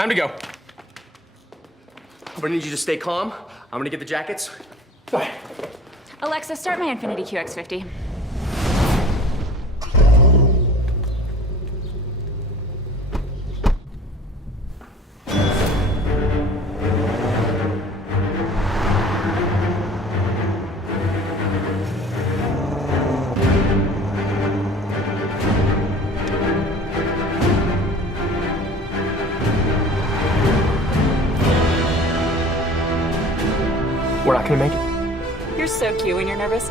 Time to go. I'm gonna need you to stay calm. I'm gonna get the jackets. Go ahead. Alexa, start my Infinity QX50. We're not gonna make it. You're so cute when you're nervous.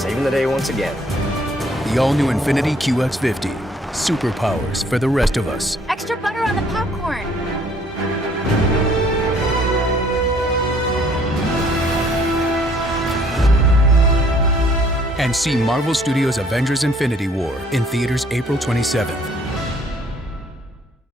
Saving the day once again. The all-new Infinity QX50. Superpowers for the rest of us. Extra butter on the popcorn. And see Marvel Studios' Avengers: Infinity War in theaters April 27th.